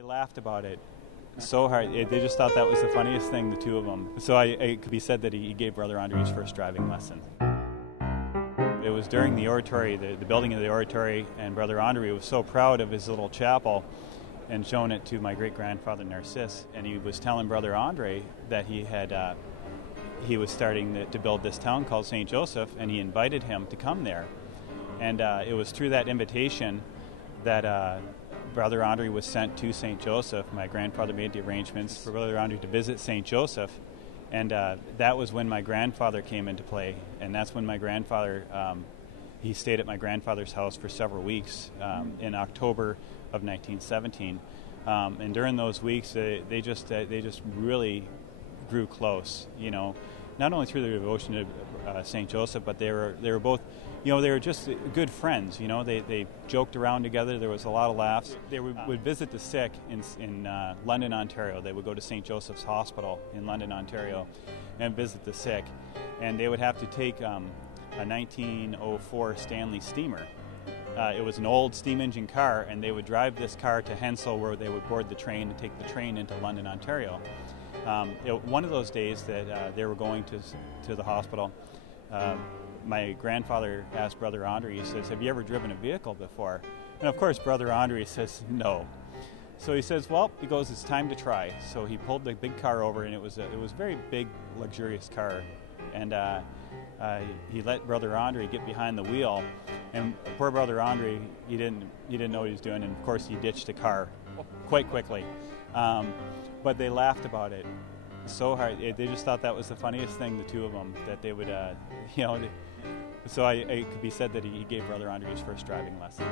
They laughed about it so hard. They just thought that was the funniest thing, the two of them. So it could be said that he gave Brother Andre his first driving lesson. It was during the oratory, the building of the oratory, and Brother Andre was so proud of his little chapel and shown it to my great-grandfather Narcisse. And he was telling Brother Andre that he was starting to build this town called St. Joseph, and he invited him to come there. And it was through that invitation that Brother Andre was sent to St. Joseph. My grandfather made the arrangements for Brother Andre to visit St. Joseph, and that was when my grandfather came into play. And that's when my grandfather, he stayed at my grandfather's house for several weeks in October of 1917. And during those weeks, they just really grew close. You know, not only through their devotion to St. Joseph, but they were both. You know, they were just good friends. You know, they joked around together. There was a lot of laughs. They would visit the sick in London, Ontario. They would go to St. Joseph's Hospital in London, Ontario, and visit the sick. And they would have to take a 1904 Stanley steamer. It was an old steam engine car, and they would drive this car to Hensel, where they would board the train and take the train into London, Ontario. One of those days that they were going to the hospital, my grandfather asked Brother Andre, he says, "Have you ever driven a vehicle before?" And of course Brother Andre says, "No." So he says, "Well," he goes, "it's time to try." So he pulled the big car over, and it was a very big, luxurious car. And he let Brother Andre get behind the wheel. And poor Brother Andre, he didn't know what he was doing, and of course he ditched the car quite quickly. But they laughed about it so hard. They just thought that was the funniest thing, the two of them, that they would, you know. So it could be said that he gave Brother Andre his first driving lesson.